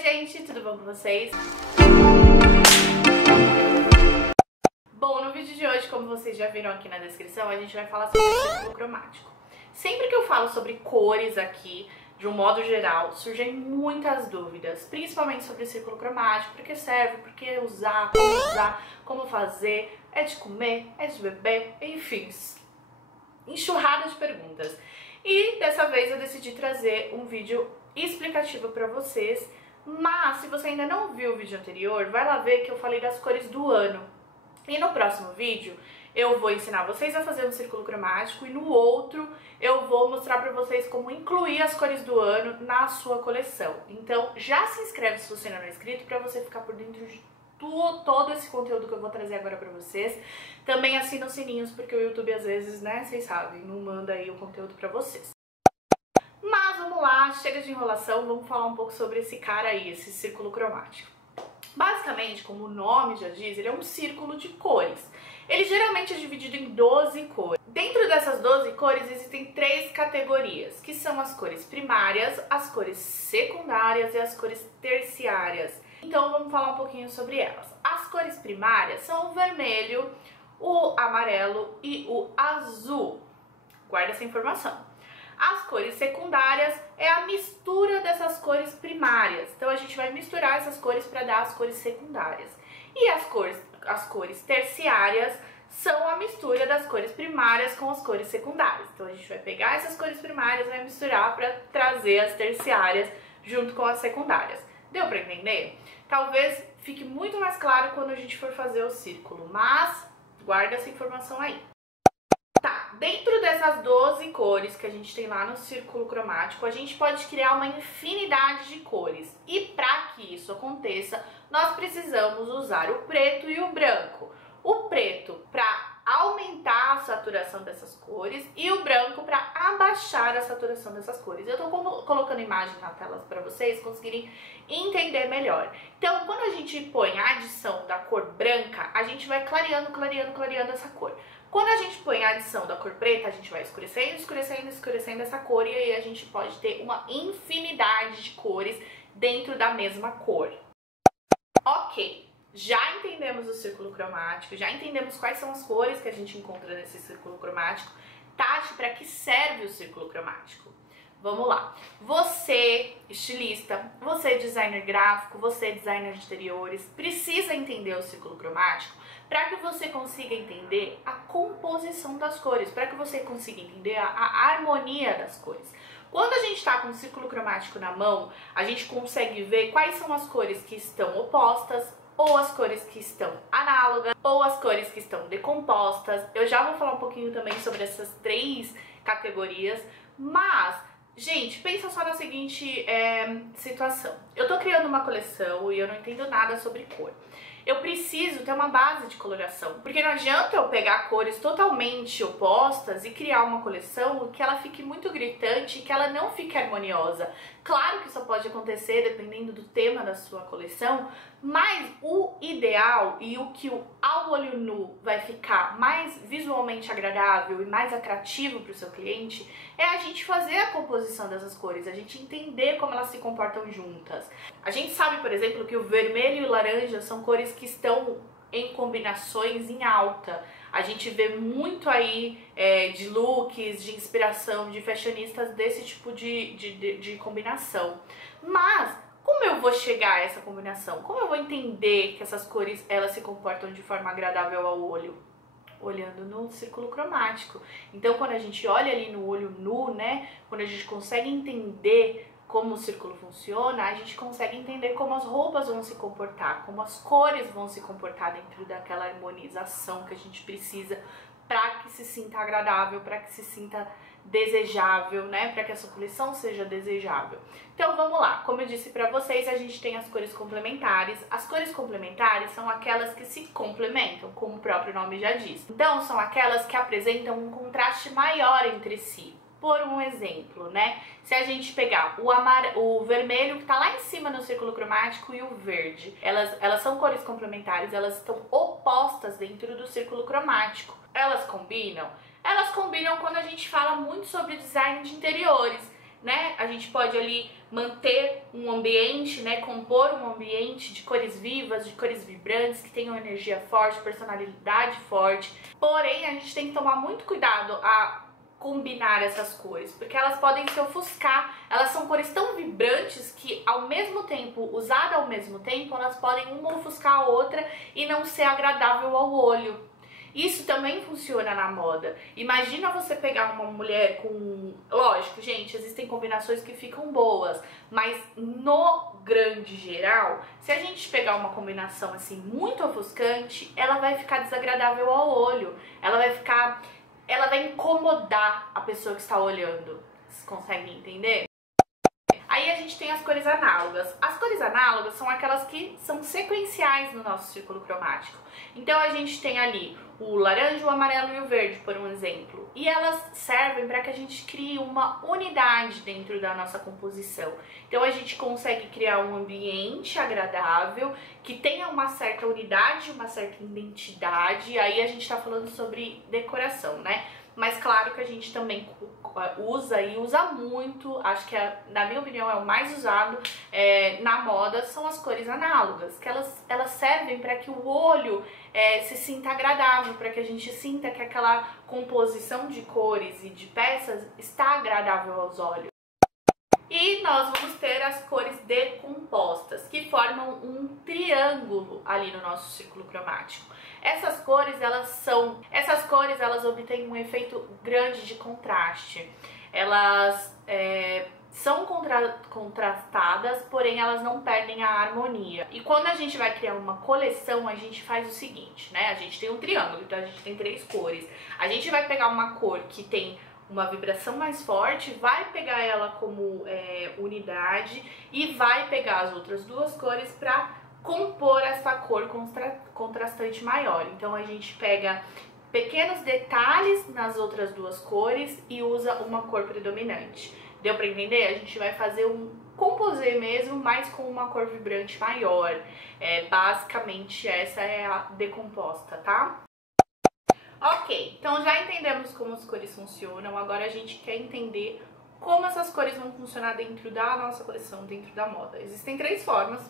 gente, tudo bom com vocês? Bom, no vídeo de hoje, como vocês já viram aqui na descrição, a gente vai falar sobre o círculo cromático. Sempre que eu falo sobre cores aqui, de um modo geral, surgem muitas dúvidas, principalmente sobre o círculo cromático, por que serve, por que usar, como fazer, é de comer, é de beber, enfim, enxurrada de perguntas. E dessa vez eu decidi trazer um vídeo explicativo para vocês, mas se você ainda não viu o vídeo anterior, vai lá ver que eu falei das cores do ano. E no próximo vídeo eu vou ensinar vocês a fazer um círculo cromático e no outro eu vou mostrar para vocês como incluir as cores do ano na sua coleção. Então já se inscreve se você não é inscrito para você ficar por dentro de todo esse conteúdo que eu vou trazer agora pra vocês. Também assina os sininhos porque o YouTube às vezes, né, vocês sabem, não manda aí o conteúdo pra vocês. Mas vamos lá, chega de enrolação, vamos falar um pouco sobre esse cara aí, esse círculo cromático. Basicamente, como o nome já diz, ele é um círculo de cores. Ele geralmente é dividido em 12 cores. Dentro dessas 12 cores existem 3 categorias, que são as cores primárias, as cores secundárias e as cores terciárias. Então vamos falar um pouquinho sobre elas. As cores primárias são o vermelho, o amarelo e o azul. Guarda essa informação. As cores secundárias é a mistura dessas cores primárias. Então a gente vai misturar essas cores para dar as cores secundárias. E as cores terciárias são a mistura das cores primárias com as cores secundárias. Então a gente vai pegar essas cores primárias e vai misturar para trazer as terciárias junto com as secundárias. Deu para entender? Talvez fique muito mais claro quando a gente for fazer o círculo, mas guarda essa informação aí. Tá, dentro dessas 12 cores que a gente tem lá no círculo cromático, a gente pode criar uma infinidade de cores. E para que isso aconteça, nós precisamos usar o preto e o branco. O preto para aumentar a saturação dessas cores e o branco para abaixar a saturação dessas cores. Eu tô colocando imagem na tela para vocês conseguirem entender melhor. Então, quando a gente põe a adição da cor branca, a gente vai clareando essa cor. Quando a gente põe a adição da cor preta, a gente vai escurecendo essa cor e aí a gente pode ter uma infinidade de cores dentro da mesma cor. Ok. Já entendemos o círculo cromático, já entendemos quais são as cores que a gente encontra nesse círculo cromático. Tati, para que serve o círculo cromático? Vamos lá. Você, estilista, você designer gráfico, você designer de interiores, precisa entender o círculo cromático para que você consiga entender a composição das cores, para que você consiga entender a harmonia das cores. Quando a gente está com o círculo cromático na mão, a gente consegue ver quais são as cores que estão opostas, ou as cores que estão análogas, ou as cores que estão decompostas. Eu já vou falar um pouquinho também sobre essas 3 categorias, mas, gente, pensa só na seguinte situação. Eu tô criando uma coleção e eu não entendo nada sobre cor. Eu preciso ter uma base de coloração, porque não adianta eu pegar cores totalmente opostas e criar uma coleção que ela fique muito gritante e que ela não fique harmoniosa. Claro que isso pode acontecer dependendo do tema da sua coleção, mas o ideal e o que ao olho nu vai ficar mais visualmente agradável e mais atrativo para o seu cliente é a gente fazer a composição dessas cores, a gente entender como elas se comportam juntas. A gente sabe, por exemplo, que o vermelho e o laranja são cores que estão em combinações em alta. A gente vê muito aí de looks, de inspiração, de fashionistas desse tipo de combinação. Mas como eu vou chegar a essa combinação? Como eu vou entender que essas cores elas se comportam de forma agradável ao olho? Olhando no círculo cromático. Então quando a gente olha ali no olho nu, né, quando a gente consegue entender como o círculo funciona, a gente consegue entender como as roupas vão se comportar, como as cores vão se comportar dentro daquela harmonização que a gente precisa para que se sinta agradável, para que se sinta desejável, né, para que a sua coleção seja desejável. Então vamos lá, como eu disse para vocês, a gente tem as cores complementares. As cores complementares são aquelas que se complementam, como o próprio nome já diz. Então são aquelas que apresentam um contraste maior entre si. Por um exemplo, né? Se a gente pegar o vermelho que tá lá em cima no círculo cromático e o verde, elas são cores complementares, elas estão opostas dentro do círculo cromático. Elas combinam? Elas combinam quando a gente fala muito sobre design de interiores, né? A gente pode ali manter um ambiente, né, compor um ambiente de cores vivas, de cores vibrantes, que tenham energia forte, personalidade forte. Porém, a gente tem que tomar muito cuidado a combinar essas cores, porque elas podem se ofuscar. Elas são cores tão vibrantes que, ao mesmo tempo, usada ao mesmo tempo, elas podem uma ofuscar a outra e não ser agradável ao olho. Isso também funciona na moda. Imagina você pegar uma mulher com... Lógico, gente, existem combinações que ficam boas, mas no grande geral, se a gente pegar uma combinação assim muito ofuscante, ela vai ficar desagradável ao olho. Ela vai incomodar a pessoa que está olhando. Vocês conseguem entender? Aí a gente tem as cores análogas. As cores análogas são aquelas que são sequenciais no nosso círculo cromático. Então a gente tem ali o laranja, o amarelo e o verde, por um exemplo. E elas servem para que a gente crie uma unidade dentro da nossa composição. Então a gente consegue criar um ambiente agradável, que tenha uma certa unidade, uma certa identidade. Aí a gente está falando sobre decoração, né? Mas claro que a gente também usa e usa muito, acho que na minha opinião é o mais usado na moda, são as cores análogas, que elas servem para que o olho se sinta agradável, para que a gente sinta que aquela composição de cores e de peças está agradável aos olhos. E nós vamos ter as cores decompostas, que formam um triângulo ali no nosso círculo cromático. Essas cores, elas obtêm um efeito grande de contraste. Elas são contrastadas, porém elas não perdem a harmonia. E quando a gente vai criar uma coleção, a gente faz o seguinte, né? A gente tem um triângulo, então a gente tem 3 cores. A gente vai pegar uma cor que tem uma vibração mais forte, vai pegar ela como unidade e vai pegar as outras 2 cores para compor essa cor contrastante maior. Então a gente pega pequenos detalhes nas outras 2 cores e usa uma cor predominante. Deu para entender? A gente vai fazer um composê mesmo, mas com uma cor vibrante maior. Basicamente essa é a decomposta, tá? Ok, então já entendemos como as cores funcionam, agora a gente quer entender como essas cores vão funcionar dentro da nossa coleção, dentro da moda. Existem 3 formas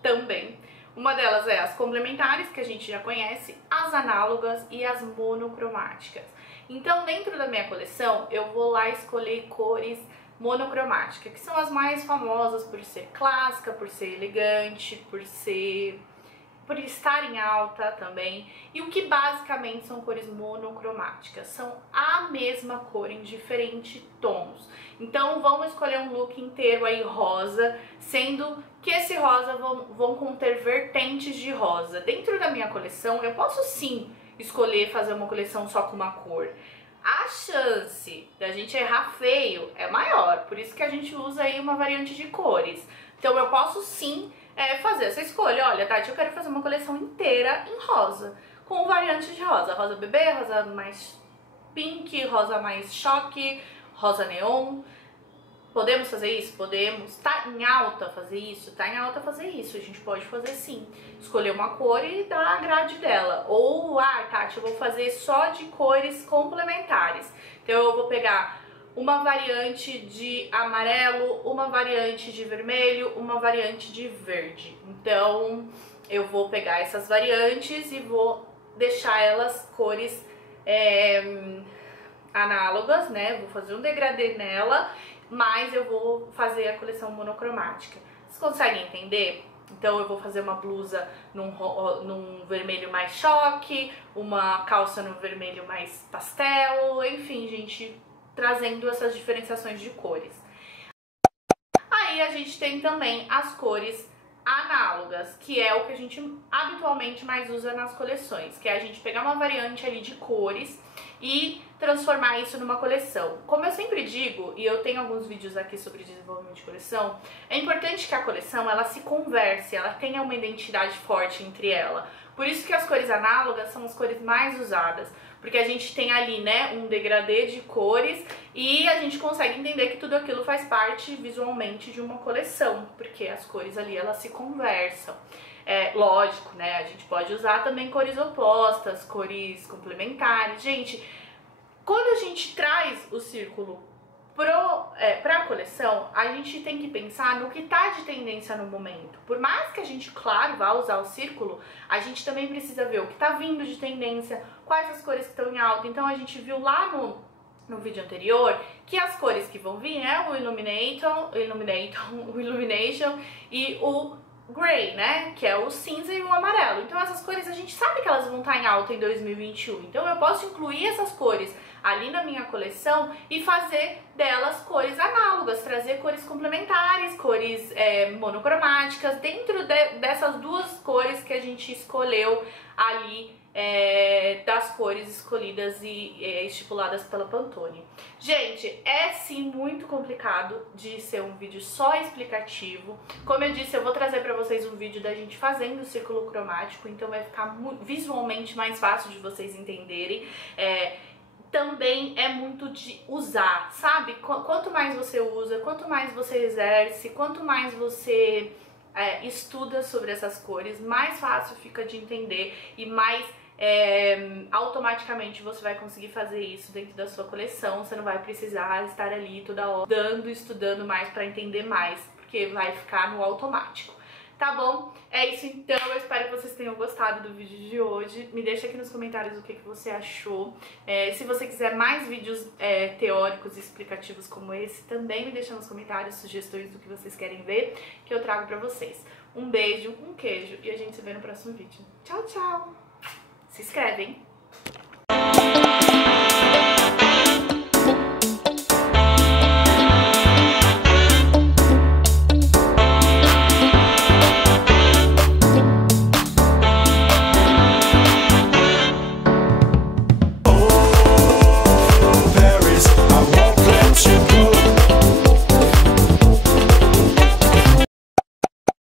também. Uma delas é as complementares, que a gente já conhece, as análogas e as monocromáticas. Então, dentro da minha coleção, eu vou lá escolher cores monocromáticas, que são as mais famosas por ser clássica, por ser elegante, por estar em alta também, e o que basicamente são cores monocromáticas, são a mesma cor em diferentes tons. Então vamos escolher um look inteiro aí rosa, sendo que esse rosa vão conter vertentes de rosa. Dentro da minha coleção eu posso sim escolher fazer uma coleção só com uma cor. A chance da gente errar feio é maior, por isso que a gente usa aí uma variante de cores. Então eu posso sim fazer essa escolha. Olha, Tati, eu quero fazer uma coleção inteira em rosa, com variantes de rosa. Rosa bebê, rosa mais pink, rosa mais choque, rosa neon. Podemos fazer isso? Podemos. Tá em alta fazer isso? Tá em alta fazer isso. A gente pode fazer sim. Escolher uma cor e dar a grade dela. Ou, Tati, eu vou fazer só de cores complementares. Então eu vou pegar uma variante de amarelo, uma variante de vermelho, uma variante de verde. Então eu vou pegar essas variantes e vou deixar elas cores análogas, né? Vou fazer um degradê nela, mas eu vou fazer a coleção monocromática. Vocês conseguem entender? Então eu vou fazer uma blusa num vermelho mais choque, uma calça no vermelho mais pastel, enfim, gente, trazendo essas diferenciações de cores. Aí a gente tem também as cores análogas, que é o que a gente habitualmente mais usa nas coleções, que é a gente pegar uma variante ali de cores e transformar isso numa coleção. Como eu sempre digo, e eu tenho alguns vídeos aqui sobre desenvolvimento de coleção, é importante que a coleção ela se converse, ela tenha uma identidade forte entre ela. Por isso que as cores análogas são as cores mais usadas, porque a gente tem ali, né, um degradê de cores e a gente consegue entender que tudo aquilo faz parte visualmente de uma coleção, porque as cores ali, elas se conversam. Lógico, né, a gente pode usar também cores opostas, cores complementares. Gente, quando a gente traz o círculo Pra coleção, a gente tem que pensar no que tá de tendência no momento. Por mais que a gente, claro, vá usar o círculo, a gente também precisa ver o que tá vindo de tendência, quais as cores que estão em alta. Então a gente viu lá no vídeo anterior que as cores que vão vir é o Illumination e o Grey, né? Que é o cinza e o amarelo. Então essas cores a gente sabe que elas vão estar em alta em 2021. Então eu posso incluir essas cores ali na minha coleção e fazer delas cores análogas, trazer cores complementares, cores monocromáticas, dentro dessas duas cores que a gente escolheu ali, das cores escolhidas e estipuladas pela Pantone. Gente, é sim muito complicado de ser um vídeo só explicativo. Como eu disse, eu vou trazer pra vocês um vídeo da gente fazendo o círculo cromático, então vai ficar visualmente mais fácil de vocês entenderem. Também é muito de usar, sabe? Quanto mais você usa, quanto mais você exerce, quanto mais você estuda sobre essas cores, mais fácil fica de entender e mais automaticamente você vai conseguir fazer isso dentro da sua coleção. Você não vai precisar estar ali toda hora estudando mais para entender mais, porque vai ficar no automático. Tá bom? É isso então, eu espero que vocês tenham gostado do vídeo de hoje. Me deixa aqui nos comentários o que você achou. Se você quiser mais vídeos teóricos e explicativos como esse, também me deixa nos comentários sugestões do que vocês querem ver, que eu trago pra vocês. Um beijo, um queijo e a gente se vê no próximo vídeo. Tchau, tchau! Se inscreve, hein?